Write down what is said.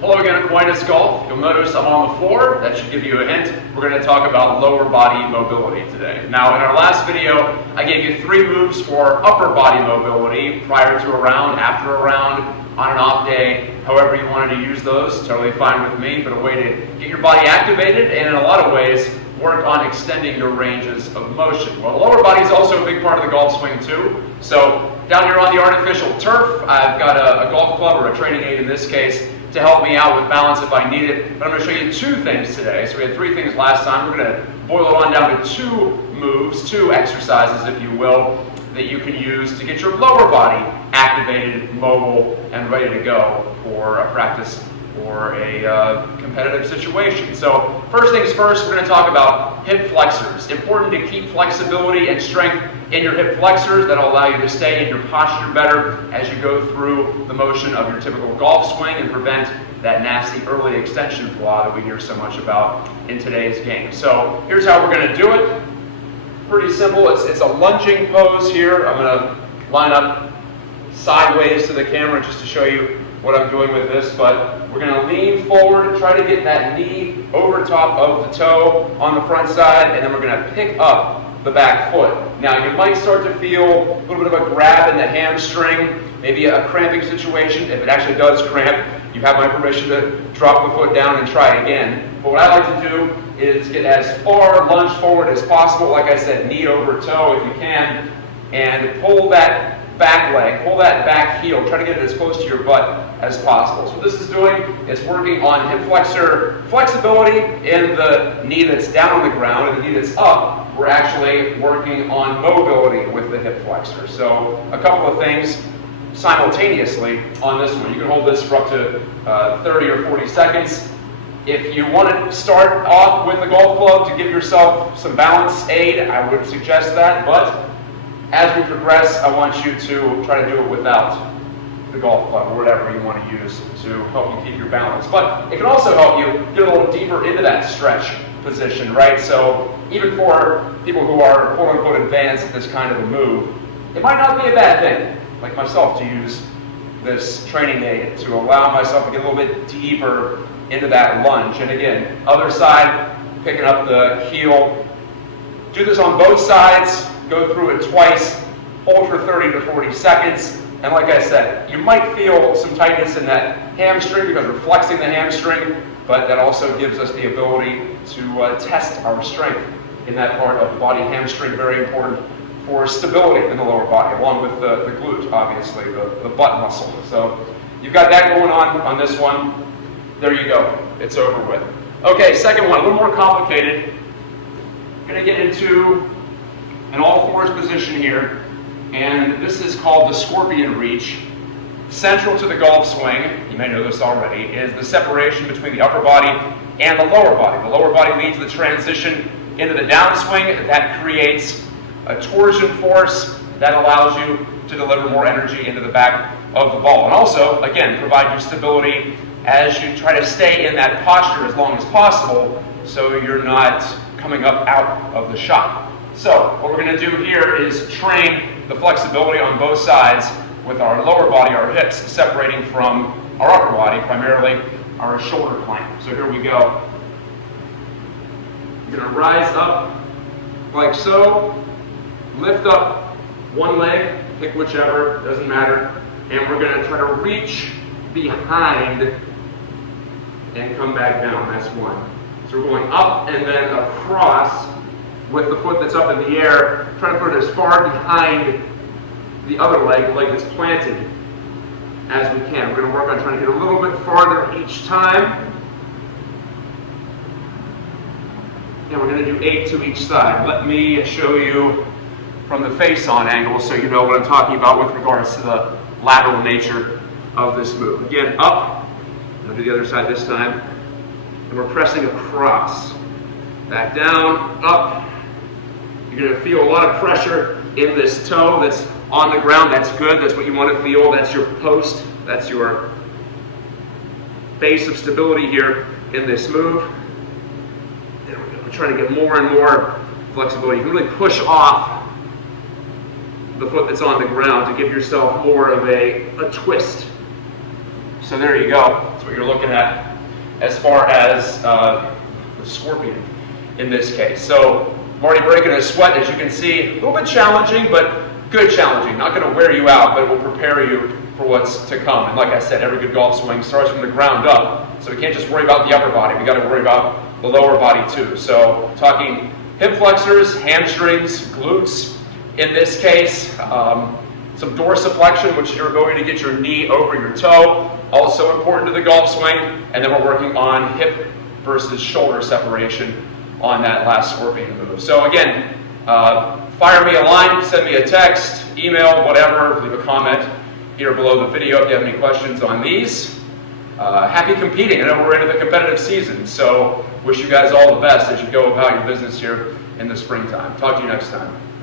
Hello again, Aquinas Golf. You'll notice I'm on the floor. That should give you a hint. We're going to talk about lower body mobility today. Now, in our last video, I gave you 3 moves for upper body mobility prior to a round, after a round, on an off day, however you wanted to use those. Totally fine with me, but a way to get your body activated and in a lot of ways work on extending your ranges of motion. Well, the lower body is also a big part of the golf swing too. So down here on the artificial turf, I've got a golf club or a training aid in this case to help me out with balance if I need it. But I'm going to show you 2 things today. So we had 3 things last time. We're going to boil it on down to 2 moves, 2 exercises, if you will, that you can use to get your lower body activated, mobile, and ready to go for a practice or a competitive situation. So first things first, we're going to talk about hip flexors. Important to keep flexibility and strength in your hip flexors. That'll allow you to stay in your posture better as you go through the motion of your typical golf swing and prevent that nasty early extension flaw that we hear so much about in today's game. So here's how we're going to do it. Pretty simple. It's a lunging pose here. I'm going to line up sideways to the camera just to show you what I'm doing with this, but we're going to lean forward, try to get that knee over top of the toe on the front side, and then we're going to pick up the back foot. Now you might start to feel a little bit of a grab in the hamstring, maybe a cramping situation. If it actually does cramp, you have my permission to drop the foot down and try it again. But what I like to do is get as far lunge forward as possible, like I said, knee over toe if you can, and pull that back leg, pull that back heel, try to get it as close to your butt as possible. So what this is doing is working on hip flexor flexibility in the knee that's down on the ground, and the knee that's up, we're actually working on mobility with the hip flexor. So a couple of things simultaneously on this one. You can hold this for up to 30 or 40 seconds. If you want to start off with the golf club to give yourself some balance aid, I would suggest that, but as we progress, I want you to try to do it without the golf club or whatever you want to use to help you keep your balance. But it can also help you get a little deeper into that stretch position, right? So even for people who are quote-unquote advanced at this kind of a move, it might not be a bad thing, like myself, to use this training aid to allow myself to get a little bit deeper into that lunge. And again, other side, picking up the heel. Do this on both sides. Go through it twice, hold for 30 to 40 seconds, and like I said, you might feel some tightness in that hamstring because we're flexing the hamstring, but that also gives us the ability to test our strength in that part of the body. Hamstring, very important for stability in the lower body, along with the glute, obviously, the butt muscle. So you've got that going on this one. There you go. It's over with. Okay, second one, a little more complicated. I'm going to get into an all-fours position here, and this is called the scorpion reach. Central to the golf swing, you may know this already, is the separation between the upper body and the lower body. The lower body leads the transition into the downswing. That creates a torsion force that allows you to deliver more energy into the back of the ball. And also, again, provide you stability as you try to stay in that posture as long as possible so you're not coming up out of the shot. So what we're going to do here is train the flexibility on both sides with our lower body, our hips, separating from our upper body, primarily our shoulder plank. So here we go. You're going to rise up like so, lift up one leg, pick whichever, doesn't matter, and we're going to try to reach behind and come back down. That's one. So we're going up and then across with the foot that's up in the air, trying to put it as far behind the other leg, the leg that's planted, as we can. We're going to work on trying to get a little bit farther each time. And we're going to do 8 to each side. Let me show you from the face-on angle so you know what I'm talking about with regards to the lateral nature of this move. Again, up. I'll do the other side this time. And we're pressing across. Back down, up. You're going to feel a lot of pressure in this toe that's on the ground. That's good. That's what you want to feel. That's your post. That's your base of stability here in this move. There we go. We're trying to get more and more flexibility. You can really push off the foot that's on the ground to give yourself more of a twist. So there you go. what you're looking at as far as the scorpion in this case. So I'm already breaking a sweat, as you can see. A little bit challenging, but good challenging. Not going to wear you out, but it will prepare you for what's to come. And like I said, every good golf swing starts from the ground up. So we can't just worry about the upper body. We got to worry about the lower body too. So talking hip flexors, hamstrings, glutes in this case. Some dorsiflexion, which you're going to get your knee over your toe. Also important to the golf swing. And then we're working on hip versus shoulder separation on that last scorpion move. So again, fire me a line, send me a text, email, whatever, leave a comment here below the video if you have any questions on these. Happy competing. I know we're into the competitive season, so wish you guys all the best as you go about your business here in the springtime. Talk to you next time.